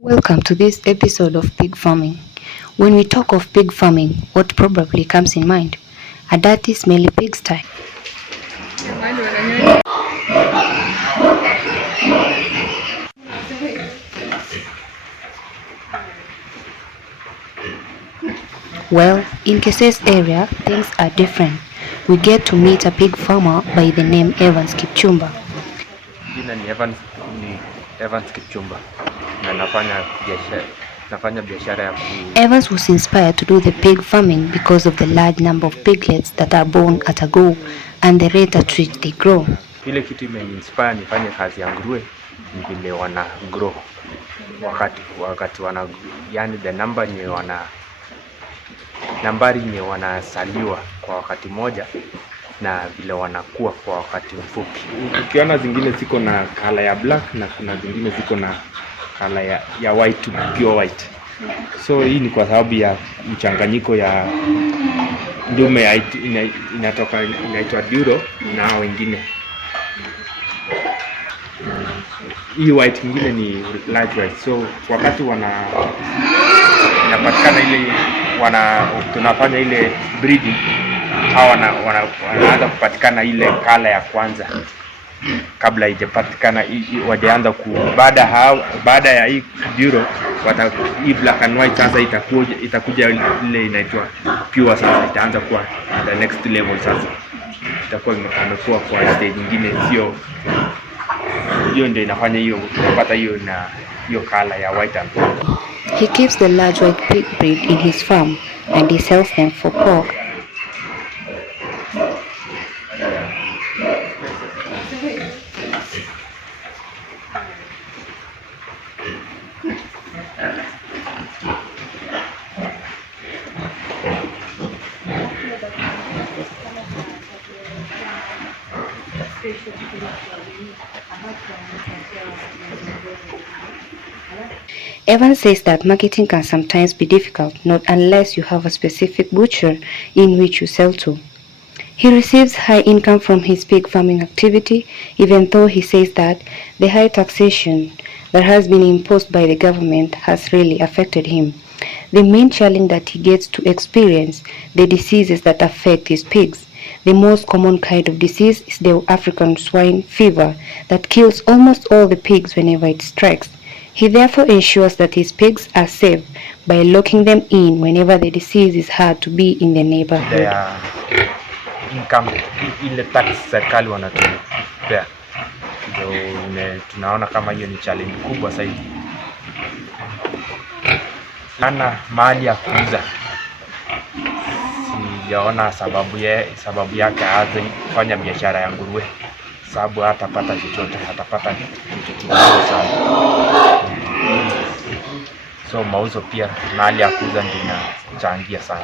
Welcome to this episode of pig farming. When we talk of pig farming, what probably comes in mind? A dirty, smelly pigsty. Well, in Kese's area, things are different. We get to meet a pig farmer by the name Evans Kipchumba. Jina ni Evans Kipchumba na nafanya biashara ya Evans was inspired to do the pig farming because of the large number of piglets that are born at a go and the rate at which they grow. Ile kitu imeinspire nifanye kazi ya nguruwe ni vile wana grow wakati wana, yani the number nambari nye wanasaliwa kwa wakati moja na vile wanakuwa kwa wakati mfupi. Ukiona zingine ziko na color ya black na kuna zingine ziko na color ya white, pure white. So hii ni kwa sababu ya mchanganyiko ya ndume inaitwa duro na wengine. Hii white nyingine ni large white. So wakati inapatikana ile tunafanya ile breeding, hawa wanaanza kupatikana ile kala ya kwanza kabla haijapatikana wajaanza baada ya hii duro hii black and white sasa itakuja ile inaitwa pure. Sasa itaanza kuwa the next level. Sasa itakuwa imekuwa kwa stage nyingine, sio hiyo ndio inafanya hiyo kupata hiyo kala ya white and black. He keeps the large white pig breed in his farm and he sells them for pork. Evans says that marketing can sometimes be difficult, not unless you have a specific butcher in which you sell to. He receives high income from his pig farming activity, even though he says that the high taxation that has been imposed by the government has really affected him. The main challenge that he gets to experience the diseases that affect his pigs. The most common kind of disease is the African swine fever that kills almost all the pigs whenever it strikes. He therefore ensures that his pigs are safe by locking them in whenever the disease is heard to be in the neighborhood. Income ile tax serikali wanatupea, ndio tunaona kama hiyo ni challenge kubwa zaidi. Ana mali ya kuuza, sijaona sababu yake aanze kufanya biashara ya nguruwe, sababu hatapata chochote, hatapata kitu kidogo sana. So mauzo pia mali ya kuuza ndio inachangia sana.